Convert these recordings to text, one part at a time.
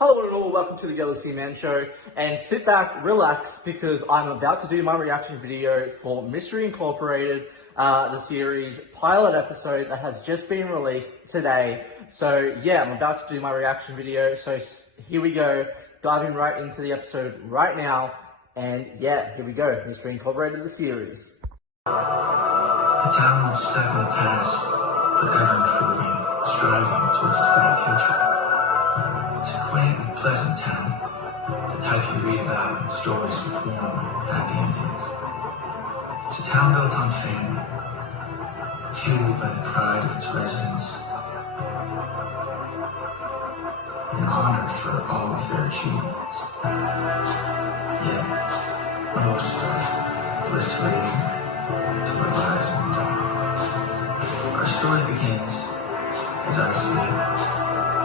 Hello and all, welcome to the Galaxy Man Show, and sit back, relax, because I'm about to do my reaction video for Mystery Incorporated, the series pilot episode that has just been released today. So yeah, I'm about to do my reaction video, so here we go, diving right into the episode right now, and yeah, here we go, Mystery Incorporated, the series. A town that's stuck in the past, forever improving, striving towards its bright future. It's a quaint and pleasant town, the type you read about in stories with warm, happy endings. It's a town built on family, fueled by the pride of its residents, and honored for all of their achievements. Yet, most are blissfully ignorant to what lies in the dark. Our story begins, as I see it,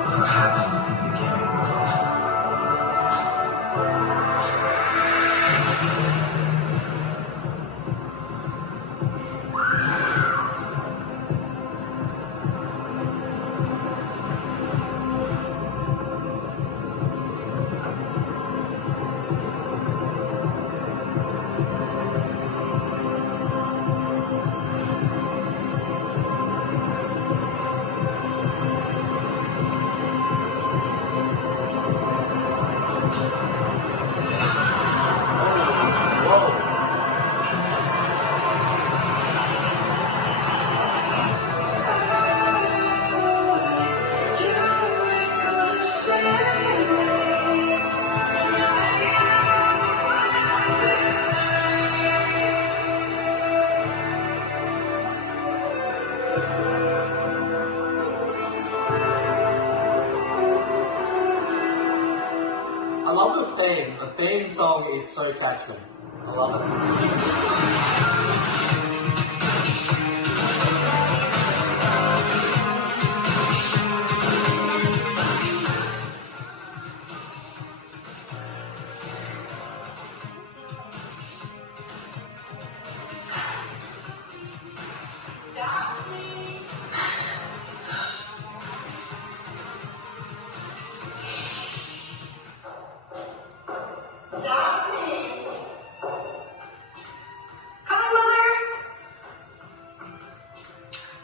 with what happened in the beginning of all. I love the theme. The theme song is so catchy. I love it.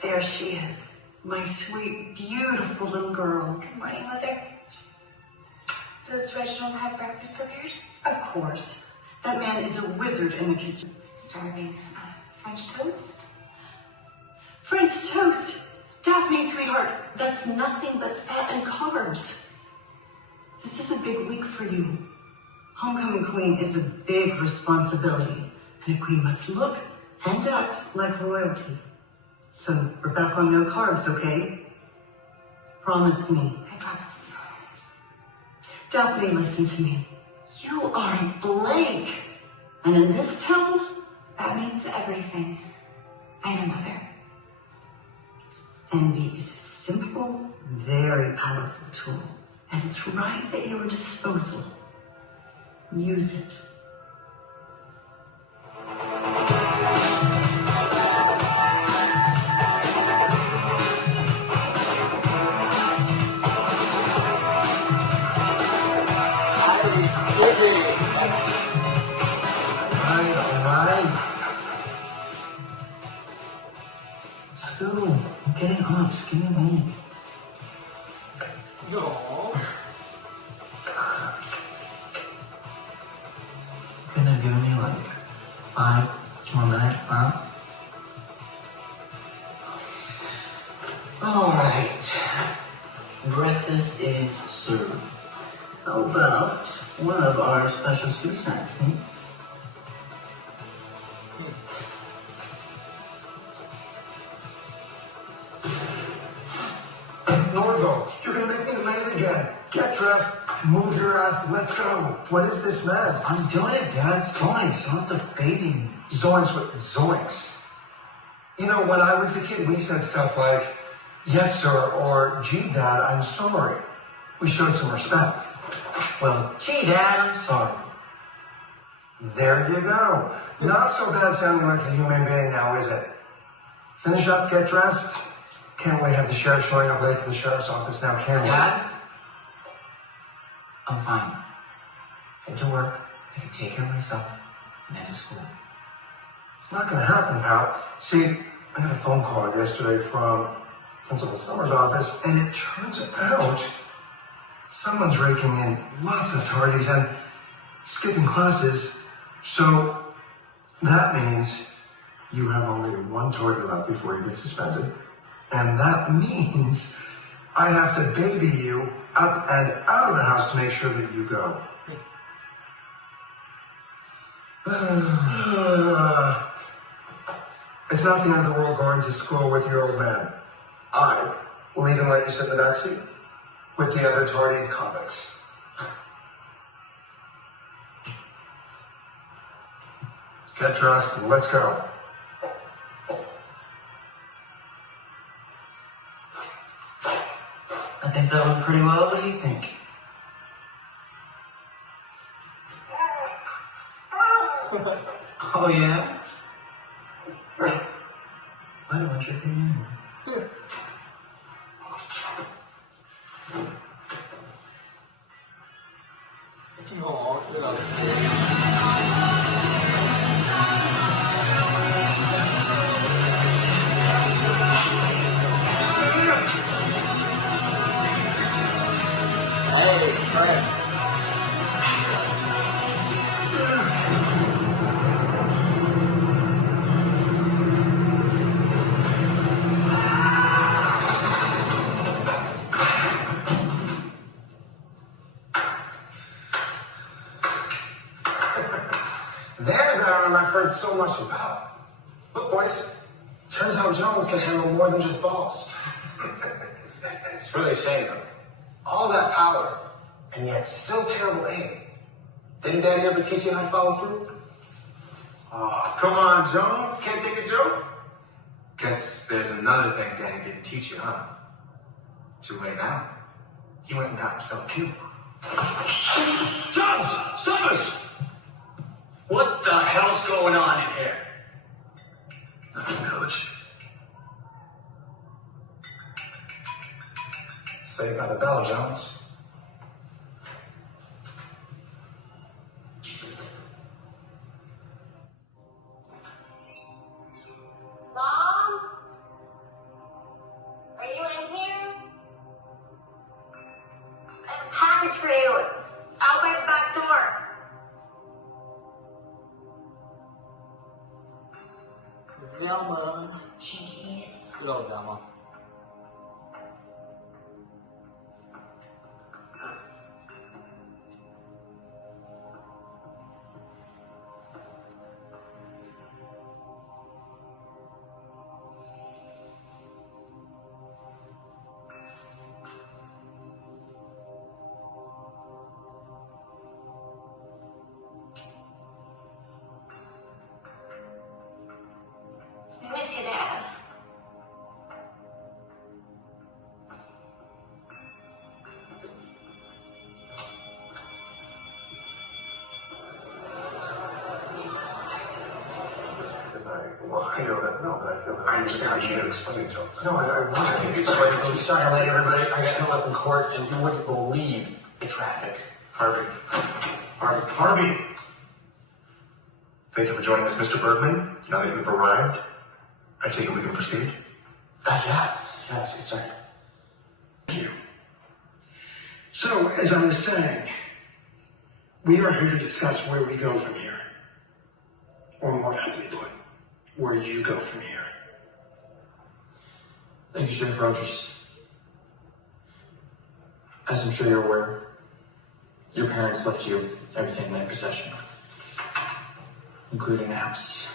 There she is, my sweet, beautiful little girl. Good morning, Mother. Does Reginald have breakfast prepared? Of course. That man is a wizard in the kitchen. Starving. French toast? French toast? Daphne, sweetheart, that's nothing but fat and carbs. This is a big week for you. Homecoming queen is a big responsibility, and a queen must look and act like royalty. So we're back on no carbs, okay? Promise me. I promise. Daphne, listen to me. You are Blake. And in this town, That means everything. I am a mother. envy is a simple, very powerful tool. And it's right at your disposal. Use it. Alright. Let's go. I'm getting up. Just give me a minute. No. Couldn't have given me like 5 more minutes, huh? Alright. Breakfast is served. How about one of our special sweet snacks, eh? Norgo, you're gonna make me late again. Get dressed, move your ass, let's go. What is this mess? I'm doing it, Dad. Zoinks, not the baby. Zoinks with zoinks. You know, when I was a kid, we said stuff like, yes, sir, or gee, Dad, I'm sorry. We showed some respect. Well, gee, Dad, I'm sorry. There you go. Not so bad sounding like a human being now, is it? Finish up, get dressed. Can't wait to have the sheriff showing up late for the sheriff's office now, can we? Dad? I'm fine. Head to work, I can take care of myself, and head to school. It's not going to happen, pal. See, I got a phone call yesterday from Principal Summers' office, and it turns out someone's raking in lots of tardies and skipping classes. So that means you have only one tardy left before you get suspended. And that means I have to baby you up and out of the house to make sure that you go. It's not the end of the world going to school with your old man. I will even let you sit in the back seat with the other tardy convicts. Get dressed and let's go. I think that went pretty well. What do you think? Oh, yeah? Why don't you think? Oh, look at Hey, Frank. There's that arm I've heard so much about. Look, boys, turns out Jones can handle more than just balls. It's really a shame, though. All that power, and yet still terrible aim. Didn't Daddy ever teach you how to follow through? Oh, come on, Jones. Can't take a joke? Guess there's another thing Danny didn't teach you, huh? Too late now. He went and got himself killed. Jones! Summers! What the hell's going on in here? Nothing, Coach. Saved by the bell, Jones. Mom? Are you in here? I have a package for you. It's out by the back door. Velma. Jeez. Good old Velma. I miss you, Dad. I know that, no, but I feel that. I understand you gotta explain it to him. No, I want to Sorry, I'm sorry to let everybody. I got held up in court, and you wouldn't believe the traffic. Harvey. Harvey. Thank you for joining us, Mr. Bergman. Now that you've arrived, I take it we can proceed. Yeah, let's get started. Thank you. So, as I was saying, we are here to discuss where we go from here. Or more aptly put, where you go from here. Thank you, Sheriff Rogers. As I'm sure you're aware, your parents left you everything in their possession, including a house.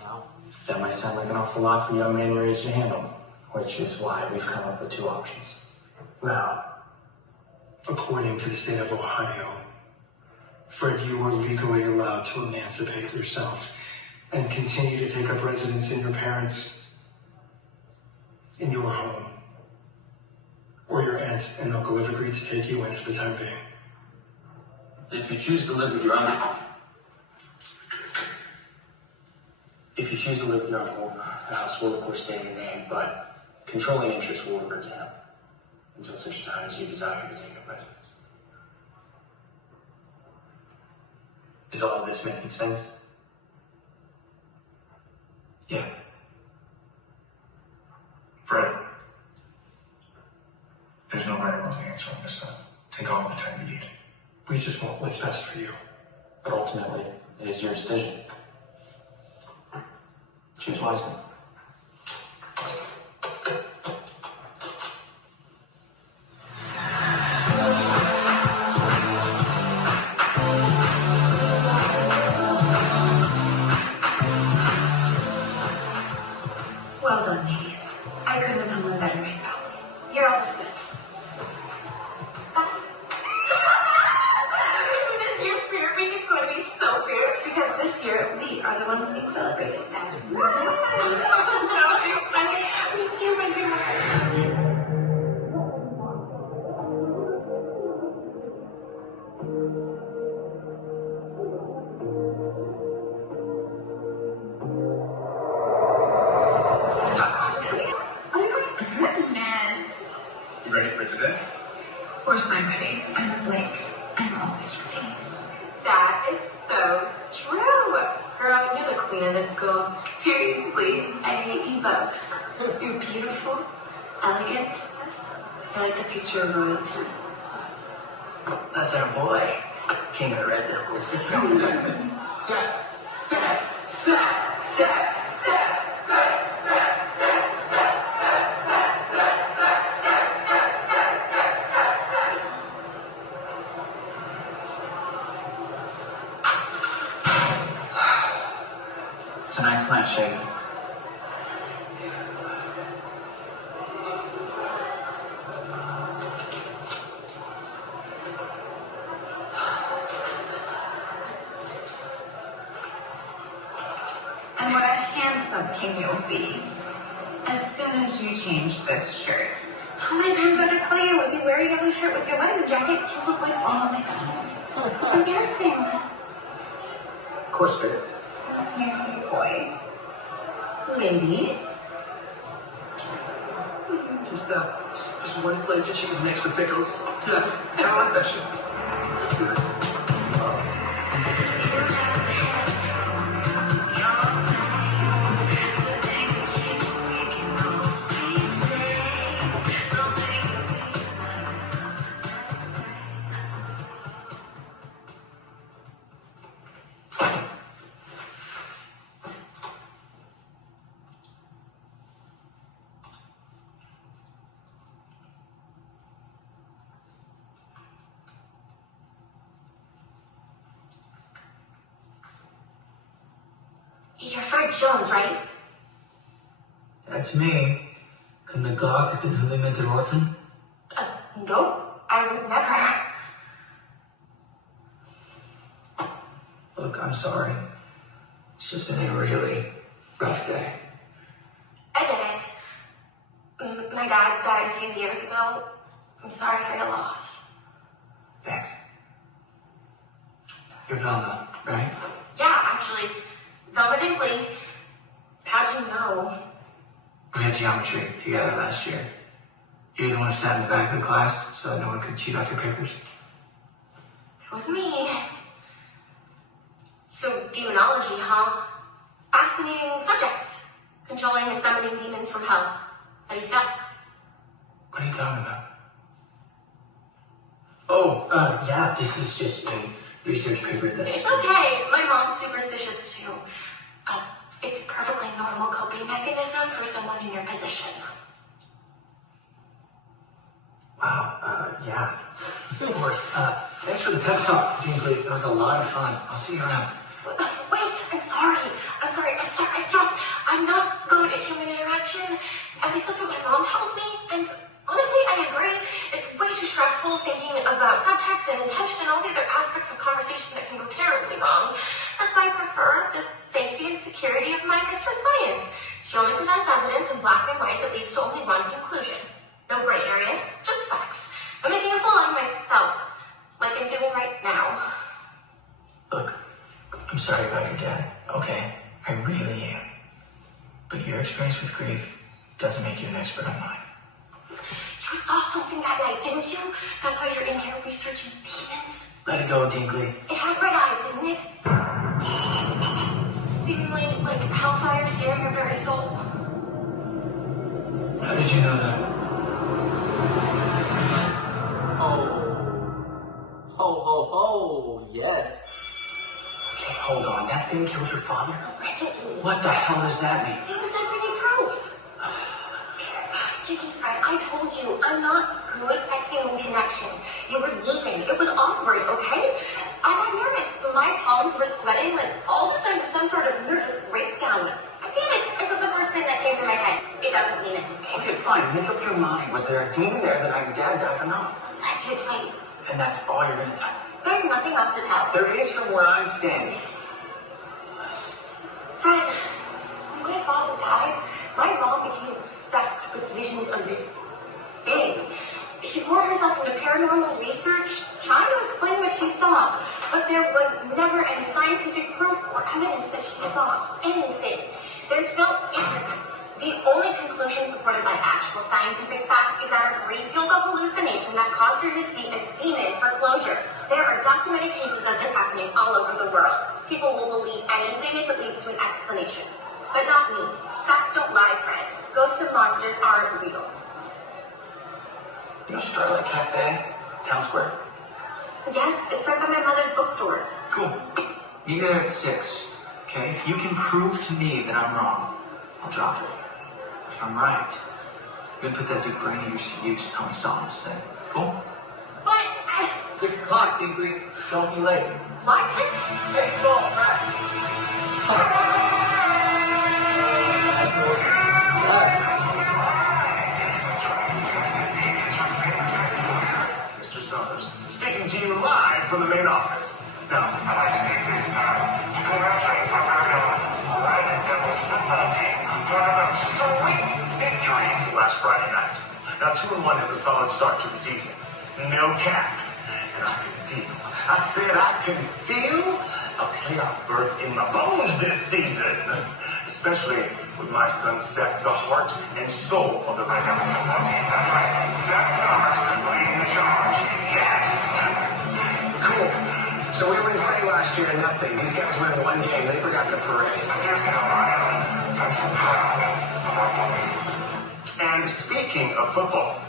Wow. That might sound like an awful lot for a young man your age to handle, which is why we've come up with two options. Now, according to the state of Ohio, Fred, you are legally allowed to emancipate yourself and continue to take up residence in your parents' in your home. Or your aunt and uncle have agreed to take you in for the time being. If you choose to live with your uncle, the house will of course stay in your name, but controlling interest will revert to him. until such time as you desire to take up residence. Is all of this making sense? Yeah. Fred, there's no right or wrong answer on this, son. Take all the time you need. We just want what's best for you. But ultimately, it is your decision. Choose wisely. Well done, ladies. I couldn't have done one better myself. You're all dismissed. This year's Spirit Week is going to be so good because this year we are the ones being celebrated. That's so excited. Me too, my dear. Goodness. You ready for today? Of course I'm ready. I'm Blake. I'm always ready. That is so true. Girl, you're the queen of this school. Seriously, I hate you both. You're beautiful, elegant. I like the picture of royalty. That's our boy, King of the Red Devils. Tonight's night, Shady. And what a handsome king you'll be. As soon as you change this shirt. How many times do I have to tell you, if you wear a yellow shirt with your wedding jacket, you look like Ronald McDonald. It's embarrassing. Of course, Spirit. That's my sweet boy. Ladies? Just one slice of cheese and extra pickles. I like that shit. Let's do it. You're Fred Jones, right? That's me. Can the gawk at the newly minted orphan? No, I would never. Look, I'm sorry. It's just been a really rough day. I get it. My dad died a few years ago. I'm sorry for your loss. Thanks. You're Velma, right? Yeah, actually. Velma Dinkley. How'd you know? We had geometry together last year. You were the one who sat in the back of the class so that no one could cheat off your papers. It was me. So, demonology, huh? Fascinating subject. Controlling and summoning demons from hell. Heavy stuff. What are you talking about? Oh, yeah, this is just a research paper that... It's okay. My mom's superstitious too. It's a perfectly normal coping mechanism for someone in your position. Wow, yeah. Of course. Thanks for the pep talk, Dinkley. That was a lot of fun. I'll see you around. Wait, I'm sorry. I'm not good at human interaction. At least that's what my mom tells me. And honestly, I agree. It's way too stressful thinking about subtext and intention and all the other aspects of conversation that can go terribly wrong. That's why I prefer the safety and security of my Mistress Science. She only presents evidence in black and white that leads to only one conclusion. No gray area, just facts. I'm making a fool out of myself, like I'm doing right now. Look, I'm sorry about your dad, okay? I really am. But your experience with grief doesn't make you an expert on mine. You're saw something that night, didn't you? That's why you're in here researching demons. Let it go, Dinkley. It had red eyes, didn't it? Seemingly like hellfire searing your very soul. How did you know that? Oh, yes. Okay, hold on. That thing killed your father? Allegedly. What the hell does that mean? It was everyday proof. Jimmy's right. I told you, I'm not good at feeling connection. You were leaving. It was awkward, okay? I got nervous. My palms were sweating, like all the signs of some sort of nervous breakdown. I feel like this is the first thing that came to my head. It doesn't mean anything. Okay, fine. Make up your mind. Was there a demon there that I'm gagged up or not? Allegedly. And that's all you're gonna tell me? There's nothing else to tell. There is from where I'm standing. Fred, when my father died, my mom became obsessed with visions of this thing. She poured herself into paranormal research, trying to explain what she saw, but there was never any scientific proof or evidence that she saw anything. There still isn't. The only conclusion supported by actual scientific fact is that her brain fueled a hallucination that caused her to see a demon for closure. There are documented cases of this happening all over the world. People will believe anything if it leads to an explanation. But not me. Facts don't lie, Fred. Ghosts and monsters aren't real. You know Starlight Cafe? Town Square? Yes, it's right by my mother's bookstore. Cool. Meet me there at 6. Okay? If you can prove to me that I'm wrong, I'll drop it. If I'm right, you're gonna put that big brain of yours to use. Tell me something to say. Cool? But 6 o'clock, Dinkley. Don't be late. why 6? Baseball, right? Mr. Summers, speaking to you live from the main office. Now, I'd like to take this time to congratulate our very own Red Devils football team for another sweet victory last Friday night. Now, 2-1 is a solid start to the season. No cap. And I can feel a playoff berth in my bones this season. Especially with my son Seth, the heart and soul of the Red Devils football team. That's right. Seth Summers leading the charge. Yes. Cool. So we were in state last year, nothing. These guys win one game. They forgot the parade. Seriously, I'm so proud of our boys. And speaking of football,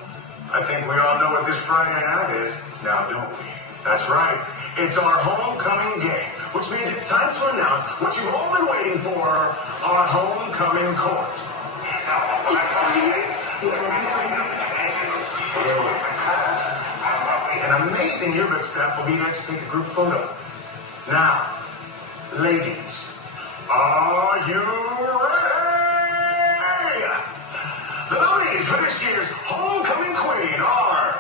I think we all know what this Friday night is. Now, don't we? That's right. It's our homecoming game, which means it's time to announce what you've all been waiting for, our homecoming court. An amazing yearbook staff will be there to take a group photo. Now, ladies, are you ready? The nominees for this year's homecoming queen are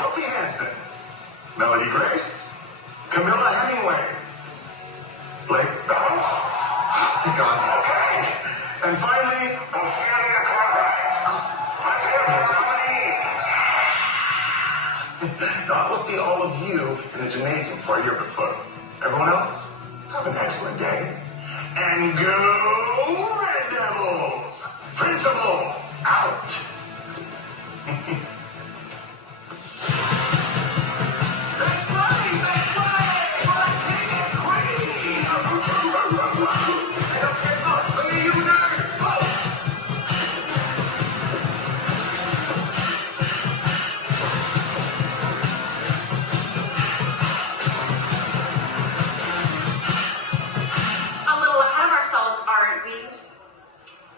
Sophie Hansen, Melody Grace, Camilla Hemingway, Blake Balance, okay, and finally, Ophelia Cartwright. Let's hear for the nominees. Now, we'll see all of you in the gymnasium for our yearbook photo. Everyone else, have an excellent day. And go Red Devils! Principal, out!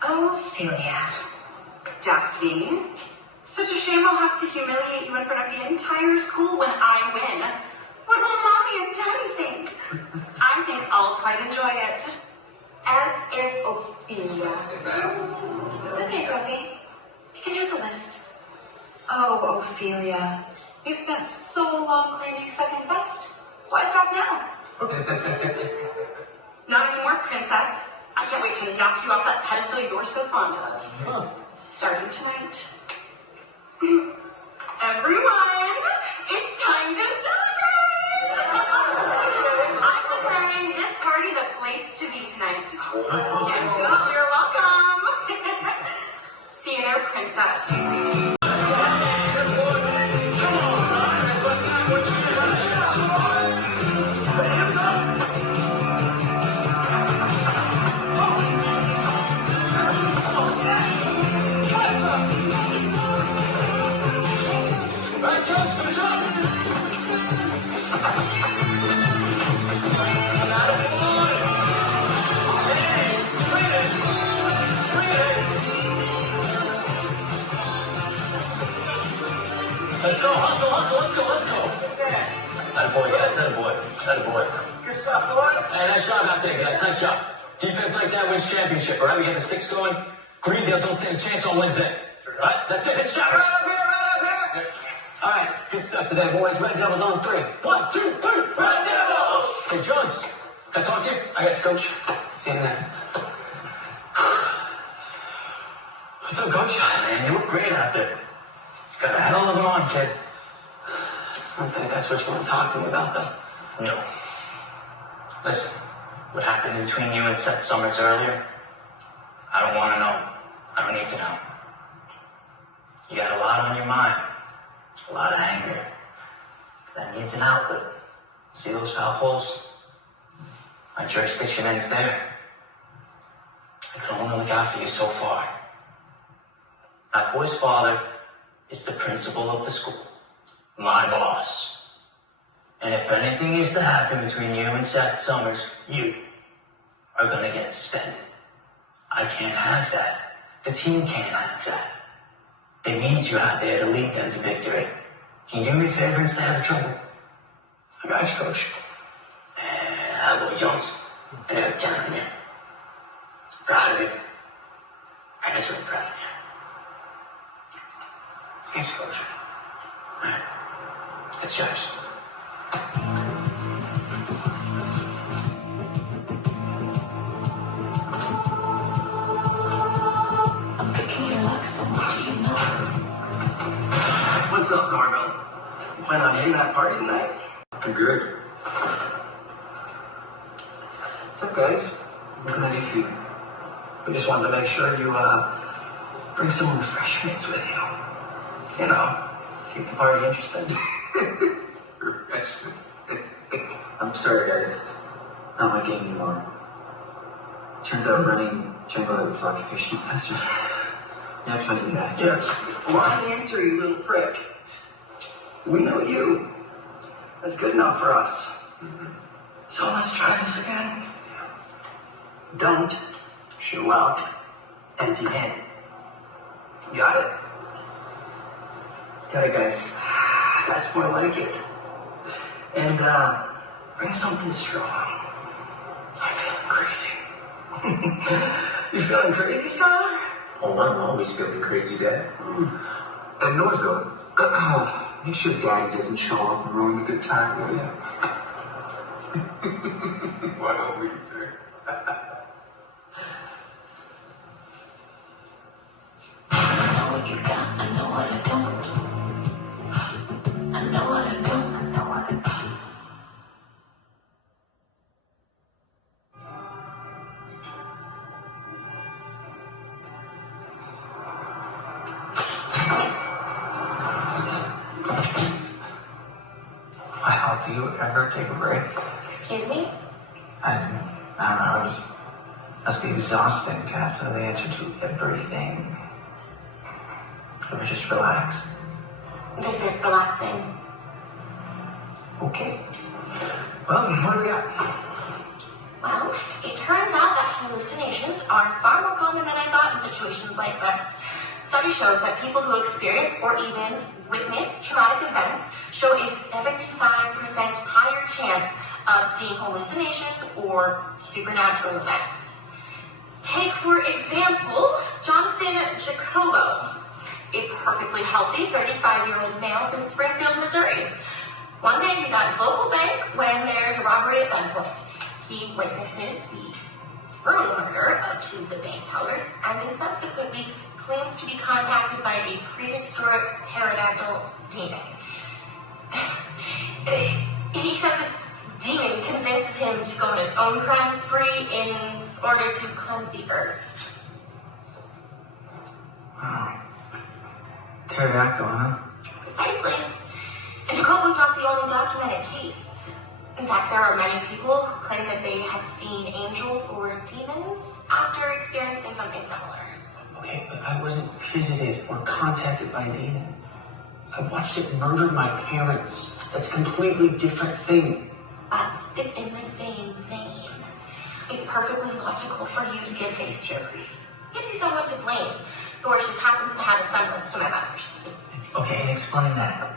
Oh, Celia. Daphne. Such a shame I'll have to humiliate you in front of the entire school when I win. What will Mommy and Daddy think? I think I'll quite enjoy it. As if Ophelia. It's okay, Sophie. You can handle this. Oh, Ophelia. You've spent so long claiming second best. Why stop now? Not anymore, Princess. I can't wait to knock you off that pedestal you're so fond of. Starting tonight. Everyone, it's time to celebrate! I'm declaring this party the place to be tonight. Yes, you're welcome. See you there, Princess. Let's go, let's go. That a boy, guys, that a boy. Good stuff, boys. Hey, nice job out there, guys, nice job. Defense like that wins championship, all right? We got the sticks going. Greendale don't stand a chance on Wednesday. All right, that's it, it's shot. Right up here. All right, good stuff today, boys. Red Devils on 3. 1, 2, 3, Red Devils! Hey, Jones, can I talk to you? I got you, Coach. See you in a minute. What's up, Coach? Man, you look great out there. Got a hell of an arm, kid. I don't think that's what you want to talk to me about, though. No. Listen, what happened between you and Seth Summers earlier? I don't want to know. I don't need to know. You got a lot on your mind. A lot of anger. That needs an outlet. See those foul poles? My jurisdiction ends there. I can only look out for you so far. That boy's father is the principal of the school. My boss. And if anything is to happen between you and Seth Summers, you are gonna get suspended. I can't have that. The team can't have that. They need you out there to lead them to victory. Can you do me a favor and stay out of trouble? I got you, Coach. And boy Jones, I never count on you. Proud of you. I'm just really proud of you. Thanks, Coach. All right. It's yours. I'm picking your luck so much, you know. What's up, Norville? You plan on hitting that party tonight? I'm good. What's up, guys? What can I do for you? We just wanted to make sure you, bring some refreshments with you. You know, keep the party interesting. Refreshments. I'm sorry, guys. Not my game anymore. Turns out running jungle is occupational hazard. Yeah, I'm trying to do that. Yeah. Come on, answer, you little prick. We know you. That's good enough for us. So let's try this again. Don't show out empty-handed. Got it? Got it, guys. That's more like it. And, bring something strong. I'm feeling crazy. You feeling crazy, Skylar? Oh, I'm always feeling crazy, Dad. And Norville, make sure Daddy doesn't show up and ruin the good time, will you? What a loser. I know what you got, I know what I don't. I know what I don't, I know what I don't. Wow, do you ever take a break? Excuse me? I don't know, it just must be exhausting to have to know the answer to everything. Or just relax. This is relaxing. Okay. Well, then what do we got? Well, it turns out that hallucinations are far more common than I thought in situations like this. Study shows that people who experience or even witness traumatic events show a 75% higher chance of seeing hallucinations or supernatural events. Take, for example, Jonathan Jacobo, a perfectly healthy 35-year-old male from Springfield, Missouri. One day he's at his local bank when there's a robbery at gunpoint. He witnesses the brutal murder of 2 of the bank tellers, and in subsequent weeks claims to be contacted by a prehistoric pterodactyl demon. He says this demon convinces him to go on his own crime spree in order to cleanse the earth. Wow. Pterodactyl, huh? Precisely. And Jacobo's not the only documented case. In fact, there are many people who claim that they have seen angels or demons after experiencing something similar. Okay, but I wasn't visited or contacted by a demon. I watched it murder my parents. That's a completely different thing. But it's in the same vein. It's perfectly logical for you to give face to your grief. Gives you someone to blame. or she just happens to have a semblance to my mother's. Okay, explain that.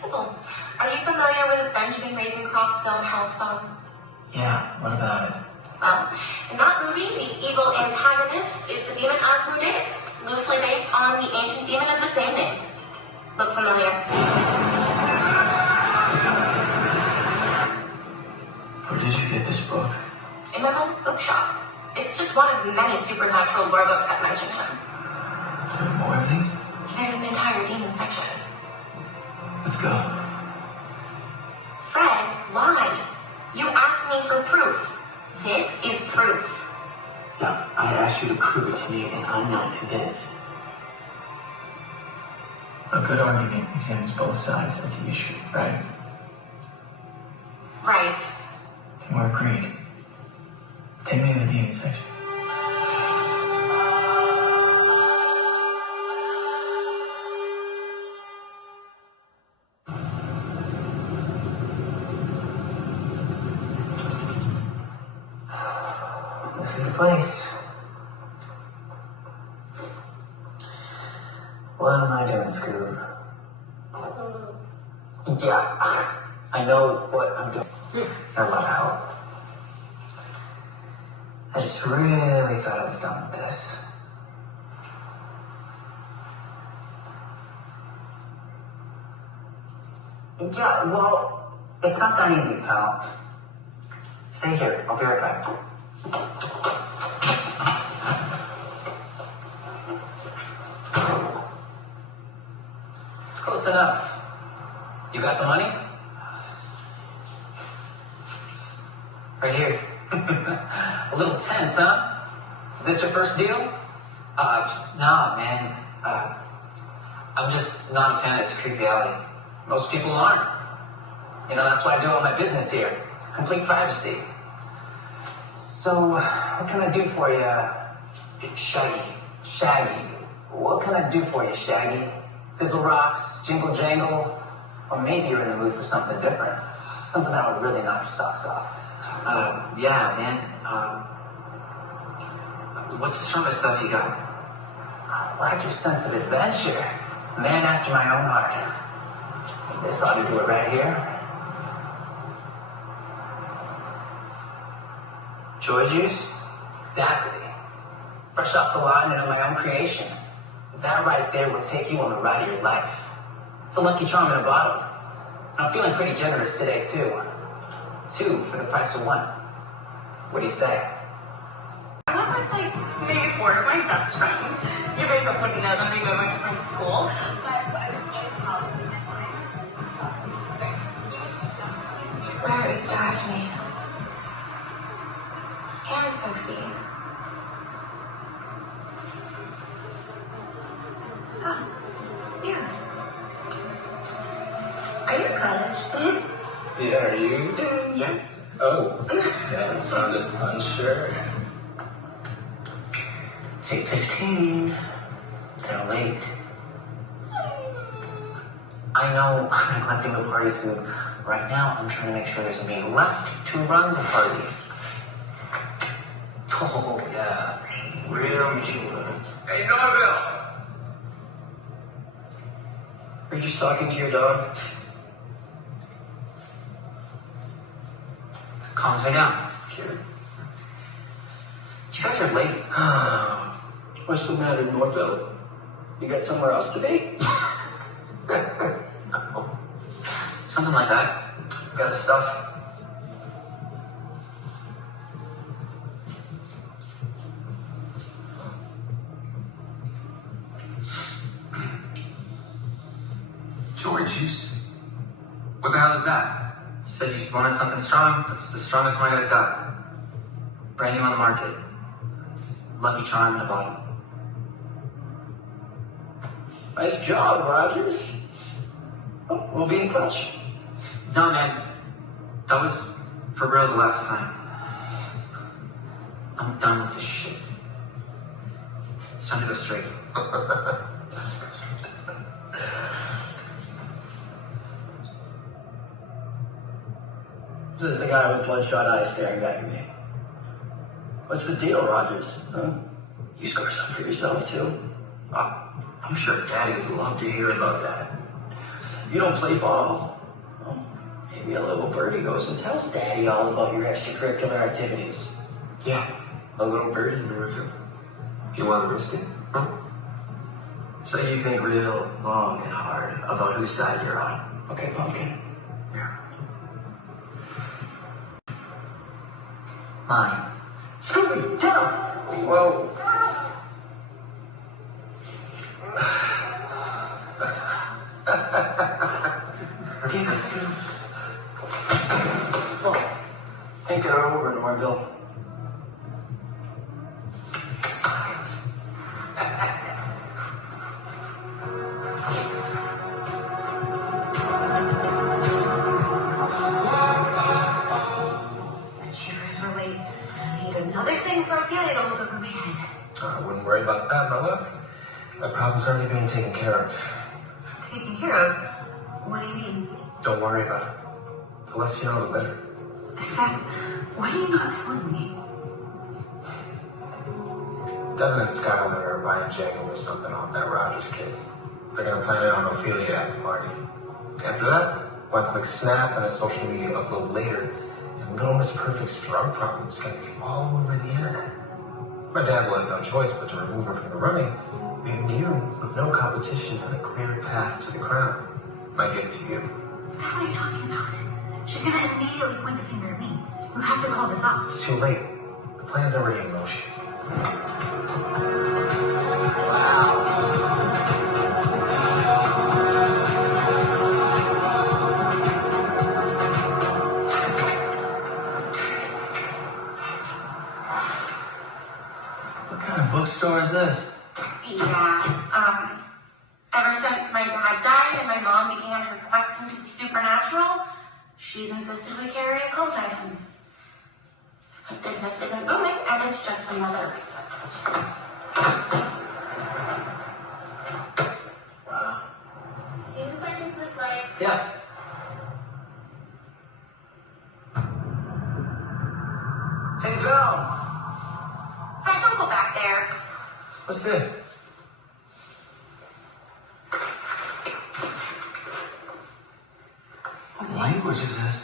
Simple. Are you familiar with Benjamin Ravencroft's film Hellspawn? Yeah, what about it? Well, in that movie, the evil antagonist is the demon Asmodeus, loosely based on the ancient demon of the same name. Look familiar? Where did you get this book? In my mom's bookshop. It's just one of many supernatural lore books that mention him. Is there more of these? There's an entire demon section. Let's go. Fred, why? You asked me for proof. This is proof. Yeah, I asked you to prove it to me, and I'm not convinced. A good argument examines both sides of the issue, right? Right. Then we're agreed. Take me to the demon section. This is the place. What am I doing, Scoob? Yeah, I know what I'm doing. A lot of help. I just really thought I was done with this. Yeah, well, it's not that easy, pal. Stay here. I'll be right back. It's close enough. You got the money? Right here. A little tense, huh? Is this your first deal? Nah, man. I'm just not a fan of this creepy alley. Most people aren't. You know, that's why I do all my business here. Complete privacy. So, what can I do for you, Shaggy? Shaggy. What can I do for you, Shaggy? Fizzle rocks, jingle jangle, or maybe you're in the mood for something different. Something that would really knock your socks off. Yeah, man. What's the strongest stuff you got? I like your sense of adventure. Man after my own heart. This ought to do it right here. Joy juice? Exactly. Fresh off the line and of my own creation. That right there will take you on the ride of your life. It's a lucky charm in a bottle. I'm feeling pretty generous today, too. 2 for the price of 1. What do you say? I went with like maybe 4 of my best friends. You guys don't wouldn't know them, they went to different school. Where is Daphne? And Sophie. Oh, yeah. Are you in college? Yeah, are you? Yes. Oh, that sounded unsure. Take 15. They're late. I know I'm neglecting the party, Scoop. Right now, I'm trying to make sure there's me left to run the party. Oh, yeah. Real mature. Hey, Norville! Are you just talking to your dog? Calms me down. Sure. You guys are late. What's the matter, Norville? You got somewhere else to be? Something like that. Got stuff? Joy juice? What the hell is that? You said you wanted something strong? That's the strongest my guy's got. Brand new on the market. It's Lucky Charm in a bottle. Nice job, Rogers. Oh, we'll be in touch. No, man. That was for real the last time. I'm done with this shit. It's time to go straight. This is the guy with bloodshot eyes staring back at me. What's the deal, Rogers? Huh? You score something for yourself, too? I'm sure Daddy would love to hear about that. If you don't play ball, well, maybe a little birdie goes and tells Daddy all about your extracurricular activities. Yeah, a little birdie in Riverview. You want to risk it? Huh? So you think real long and hard about whose side you're on. Okay, Pumpkin? Yeah. Mine. Scooby, get him! Whoa. Take this, Scoop. Oh, ain't got it over anymore, Bill. The cheers were late. I need another thing for Ophelia to hold over my head. I wouldn't worry about that, my love. That problem's already being taken care of. Taken care of? What do you mean? Don't worry about it. The less you know, the better. Seth, why are you not telling me? Devin and Skylar are buying Jangle or something off that Rogers kid. They're gonna plan it on Ophelia at the party. After that, one quick snap and a social media upload later, and Little Miss Perfect's drug problem's gonna be all over the internet. My dad will have no choice but to remove her from the running, leaving you with no competition and a clear path to the crown. My gift to you. What the hell are you talking about? She's gonna immediately point the finger at me. You have to call this off. It's too late. The plan's already in motion. What kind of bookstore is this? Yeah, ever since my dad died and my mom began her quest into the supernatural, she's insisted we carry occult items. But business isn't booming, and it's just another. Wow. Can you find it this way? Yeah. Hey, Val! Fred, don't go back there. What's this? What language is this?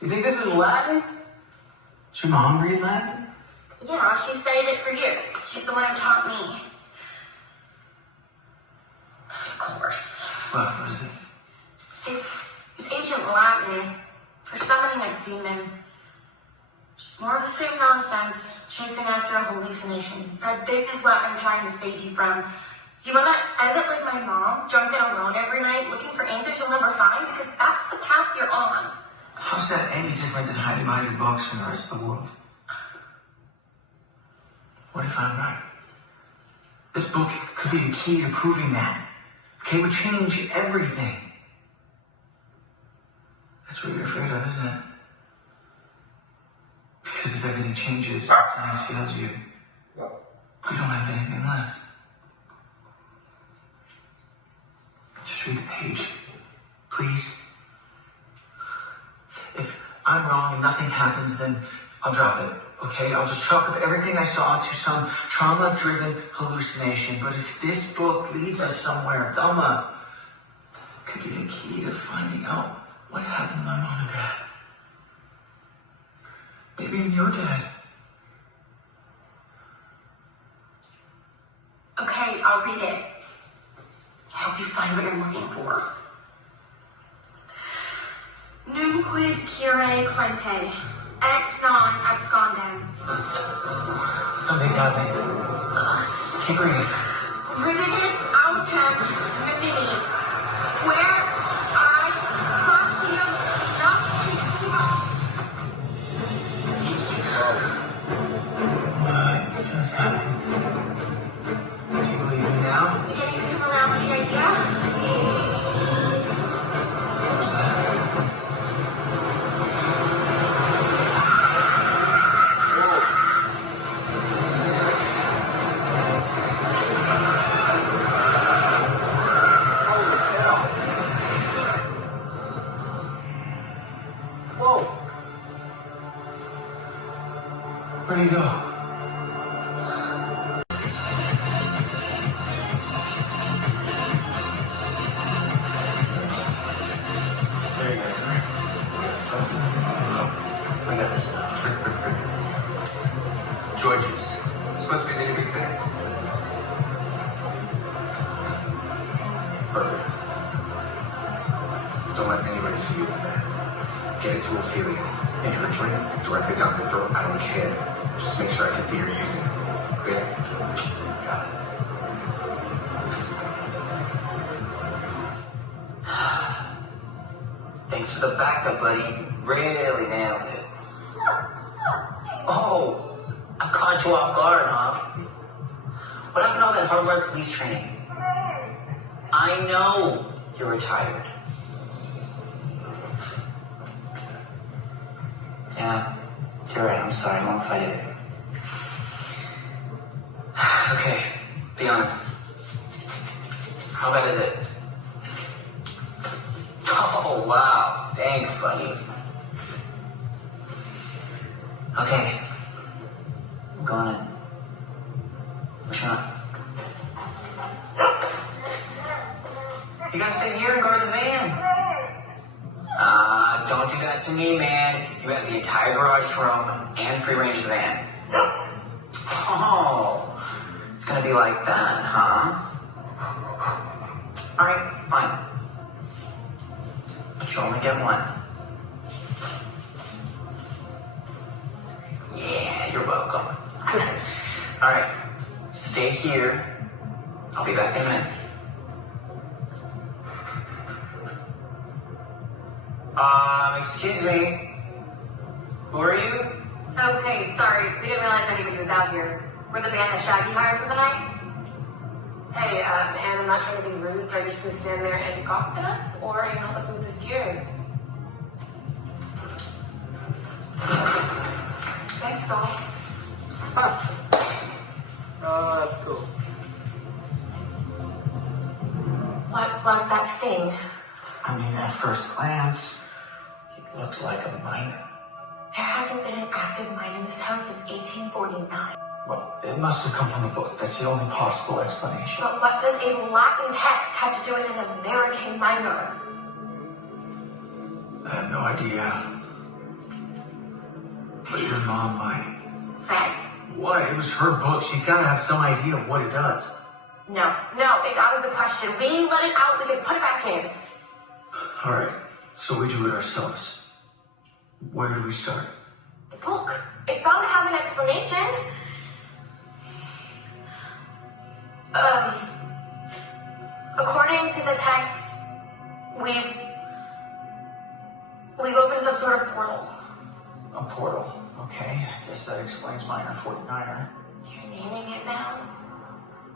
You think this is Latin? Does your mom read Latin? Yeah, she studied it for years. She's the one who taught me. Of course. What is it? It's ancient Latin for summoning a demon. Just more of the same nonsense, chasing after a hallucination. Fred, this is what I'm trying to save you from. Do you want to end up like my mom, drunk and alone every night, looking for answers you'll never find? Because that's the path you're on. How's that any different than hiding behind your books from the rest of the world? What if I'm right? This book could be the key to proving that. Okay, it would change everything. That's what you're afraid of, isn't it? Because if everything changes, science fails you. You don't have anything left. Just read the page, please. If I'm wrong and nothing happens, then I'll drop it, okay? I'll just chalk up everything I saw to some trauma-driven hallucination. But if this book leads us somewhere, Thelma could be the key to finding out what happened to my mom and dad. Maybe even your dad. Okay, I'll read it. I hope you find what you're looking for. Numquid curae clente, et non abscondem. Something got me. Keep reading. Ridiculous autem nemini, where I facium What just happened? Do you believe me now? You getting to come around with the idea? Whoa! Where'd he go? Don't let anybody see you with that. Get it to Ophelia. Make her drink directly down her throat. I don't care. Just make sure I can see her using it. Clear? Got it. Thanks for the backup, buddy. Really nailed it. Oh, I caught you off guard, huh? What happened to all that hard police training? I know you're retired. Yeah, you're right. I'm sorry. I won't fight it. Okay, be honest. How bad is it? Oh, wow. Thanks, buddy. Okay. I'm going in. Which one? You gotta stay here and guard the van. Don't do that to me, man. You have the entire garage room and free range of the van. Oh, it's gonna be like that, huh? Alright, fine. But you only get one. Yeah, you're welcome. Alright, stay here. I'll be back in a minute. Excuse me. Who are you? Okay, sorry. We didn't realize anybody was out here. We're the band that Shaggy hired for the night. Hey, and I'm not trying to be rude, but are you just gonna stand there and gawk at us, or are you gonna help us move this gear? Thanks, Saul. Oh, that's cool. What was that thing? I mean, at first glance, he looked like a miner. There hasn't been an active mine in this town since 1849. Well, it must have come from the book. That's the only possible explanation. But what does a Latin text have to do with an American miner? I have no idea. But your mom might. Fred? What? It was her book. She's got to have some idea of what it does. No, it's out of the question. We let it out, we can put it back in. All right. So we do it ourselves. Where do we start? The book. It's bound to have an explanation. According to the text, we've opened some sort of portal. A portal. Okay. I guess that explains Miner 49er. You're naming it now?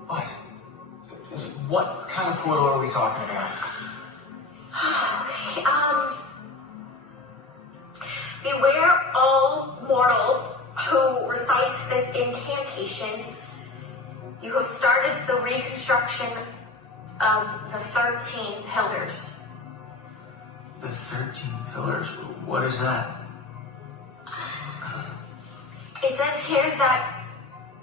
What? What kind of portal are we talking about? Okay, beware all mortals who recite this incantation. You have started the reconstruction of the 13 pillars. The 13 pillars? What is that? It says here that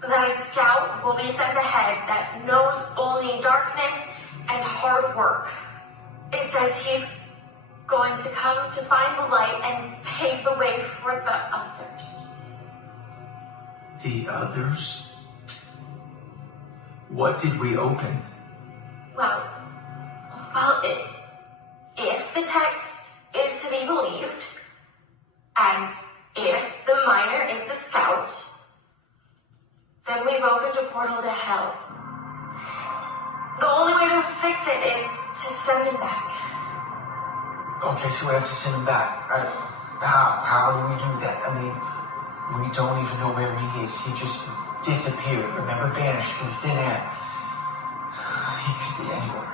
a scout will be sent ahead that knows only darkness and hard work. It says he's going to come to find the light and pave the way for the others. The others? What did we open? Well, if the text is to be believed, and if the miner is the scout, then we've opened a portal to hell. The only way to fix it is to send him back. Okay, so we have to send him back. How do we do that? I mean, we don't even know where he is. He just disappeared. Remember, vanished through thin air. He could be anywhere.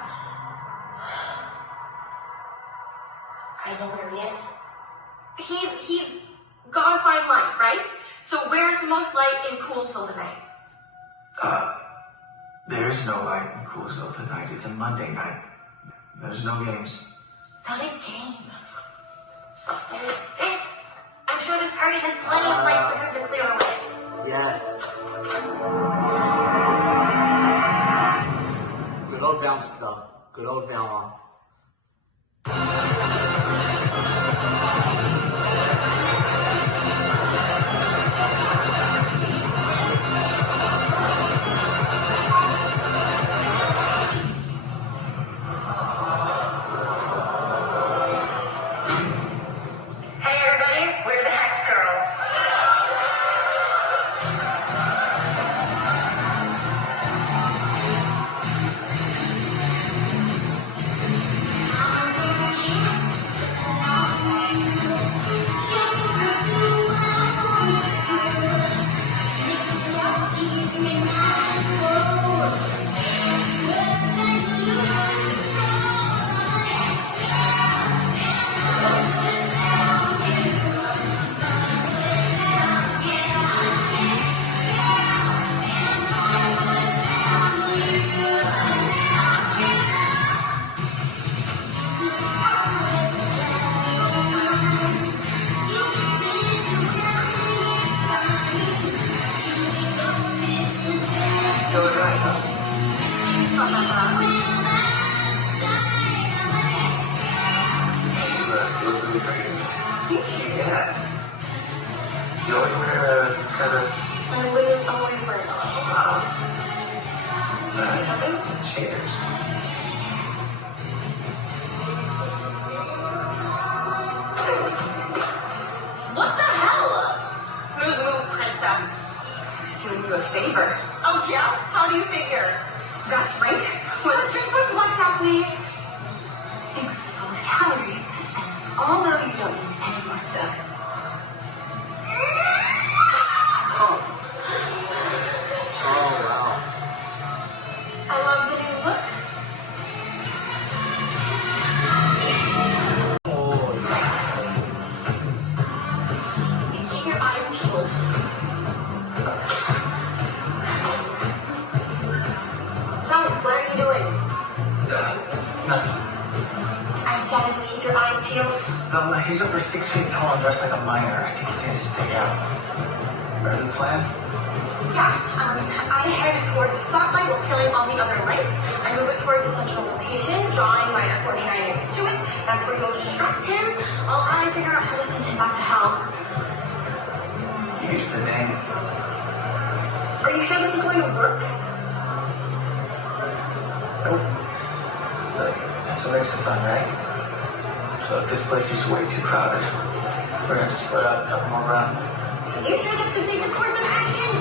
I know where he is. He's gotta find light, right? So where's the most light in Coolsville tonight? There's no light in Coolsville tonight. It's a Monday night. There's no games. Not a game. There's this. I'm sure this party has plenty of light for him to clear away. Yes. Good old Valmster. Good old Valmar. favor. Oh, yeah? How do you figure? That drink was what, Daphne? It was full of calories, and although you don't need any more of those. Oh, wow. I love the new look. Oh, yes. You keep your eyes peeled. Sally, what are you doing? Nothing. I said you keep your eyes peeled. Velma, he's over 6 feet tall and dressed like a miner. I think he's going to stay out. Ready the plan? Yeah, I head towards the spotlight while killing all the other lights. I move it towards a central location, drawing minor 49 next to it. That's where you'll distract him while I figure out how to send him back to hell. Use the name. Are you sure this is going to work? Nope. But that's what makes it fun, right? So if this place is way too crowded, we're going to split out a couple more rounds. Are you sure that's the safest course of action?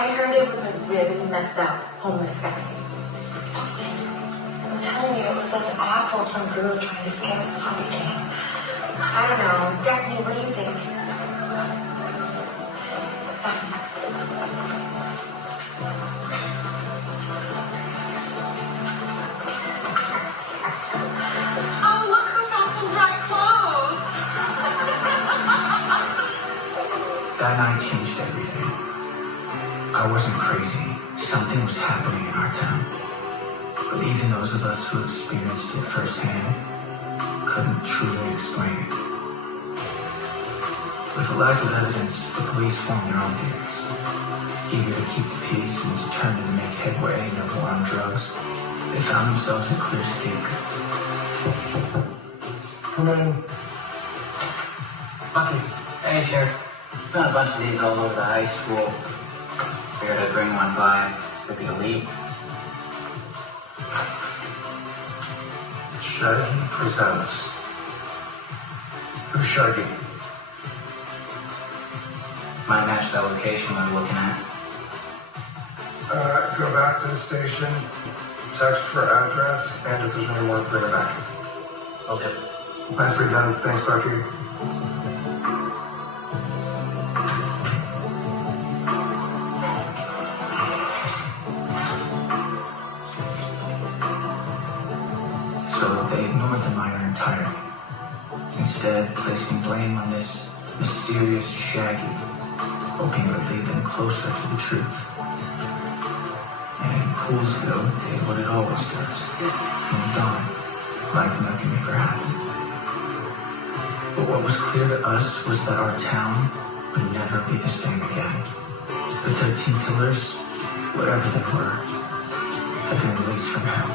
I heard it was a really messed up homeless guy. Something. I'm telling you, it was those assholes from Guru trying to scam us out of the game. I don't know. Daphne, what do you think? Oh, look who found some dry clothes. That night changed everything. I wasn't crazy. Something was happening in our town. But even those of us who experienced it firsthand couldn't truly explain it. With a lack of evidence, the police formed their own theories. Eager to keep the peace and determined to make headway in the war on drugs, they found themselves a clear scapegoat. Come in. Bucky. Hey, Sheriff. Found a bunch of these all over the high school. figured I'd bring one by for the elite. Shaggy presents. Who's Shaggy? Might match that location we were looking at. Go back to the station, text for address, and if there's any more, bring it back. Okay. Nicely done. Thanks, Bucky. So they ignored the miner entirely, instead placing blame on this mysterious Shaggy, hoping it would lead them closer to the truth. And Coolsville did what it always does, moved on, like nothing ever happened. But what was clear to us was that our town would never be the same again. The 13 pillars, whatever they were, had been released from hell.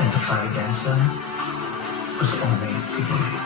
And the fight against them was only beginning.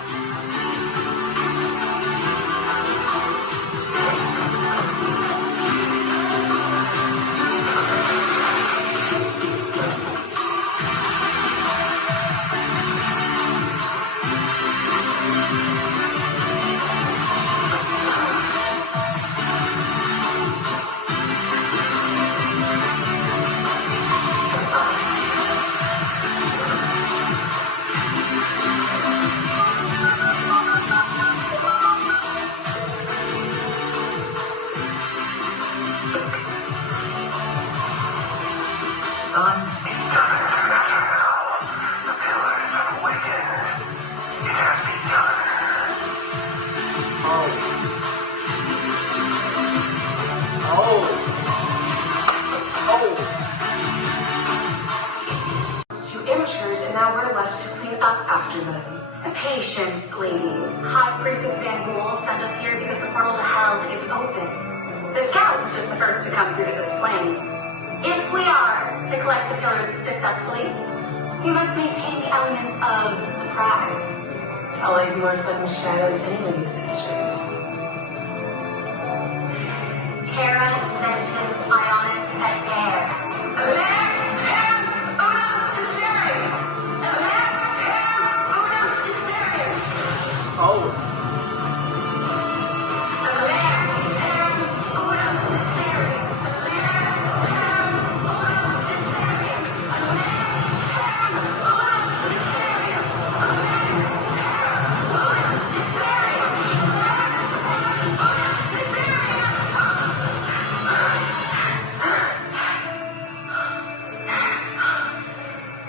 Two amateurs, and now we're left to clean up after them. Patience, ladies. High Priestess Van Ghoul sent us here because the portal to hell is open. The scout was just the first to come through to this plane. If we are to collect the pillars successfully, we must maintain the element of surprise. It's always more fun in shadows anyway, sisters. Terra, Ventus, Ionis, et Air.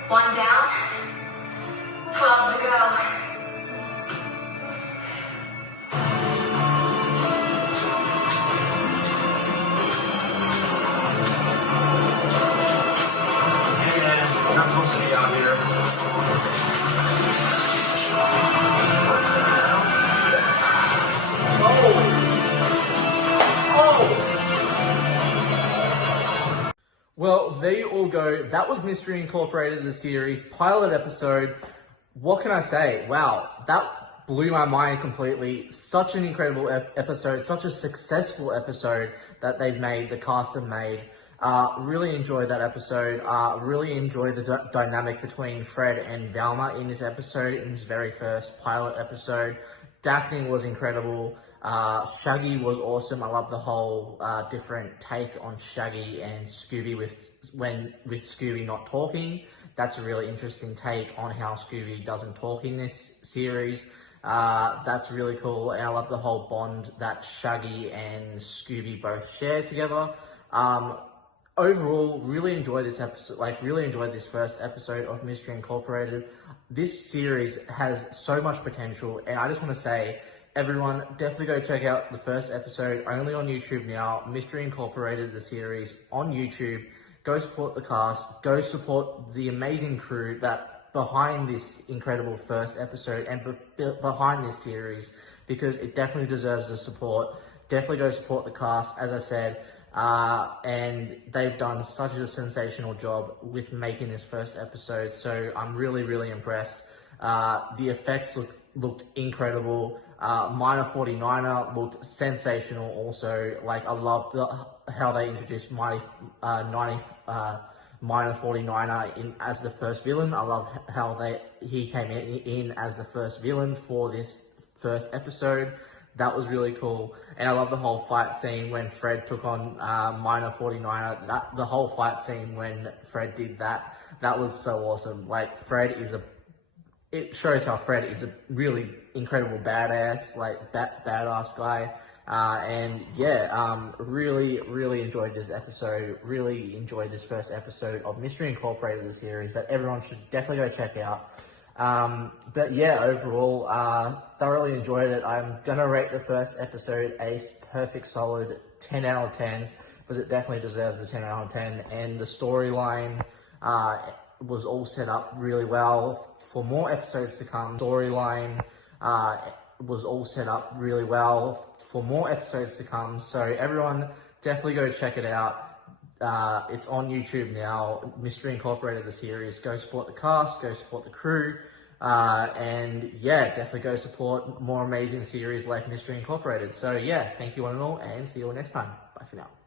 One down, 12 to go. Hey man, you're not supposed to be out here. Well, there you all go. That was Mystery Incorporated, the series pilot episode. What can I say? Wow, that blew my mind completely. Such an incredible episode, such a successful episode that they've made, the cast have made. Really enjoyed that episode. Really enjoyed the dynamic between Fred and Velma in this episode, in this very first pilot episode. Daphne was incredible. Shaggy was awesome. I love the whole different take on Shaggy and Scooby with Scooby not talking. That's a really interesting take on how Scooby doesn't talk in this series. That's really cool, and I love the whole bond that Shaggy and Scooby both share together. Overall, really enjoyed this episode. Really enjoyed this first episode of Mystery Incorporated. This series has so much potential, and I just want to say, everyone, definitely go check out the first episode, only on YouTube now. Mystery Incorporated, the series, on YouTube. Go support the cast. Go support the amazing crew that behind this incredible first episode and behind this series, because it definitely deserves the support. Definitely go support the cast, as I said. And they've done such a sensational job with making this first episode, so I'm really, really impressed. The effects looked incredible. Miner 49er looked sensational also. I love how they introduced Minor 49er in as the first villain. I love how he came in as the first villain for this first episode. That was really cool. And I love the whole fight scene when Fred took on Minor 49er. The whole fight scene when Fred did that was so awesome. Like, it shows how Fred is a really incredible badass, like badass guy. And yeah, really enjoyed this episode. Really enjoyed this first episode of Mystery Incorporated, the series that everyone should definitely go check out. But yeah, overall, thoroughly enjoyed it. I'm gonna rate the first episode a perfect solid 10 out of 10, because it definitely deserves the 10 out of 10. And the storyline was all set up really well for more episodes to come. Storyline was all set up really well for more episodes to come. So everyone, definitely go check it out. It's on YouTube now, Mystery Incorporated, the series. Go support the cast, go support the crew, and yeah, definitely go support more amazing series like Mystery Incorporated. So yeah, thank you one and all, and see you all next time. Bye for now.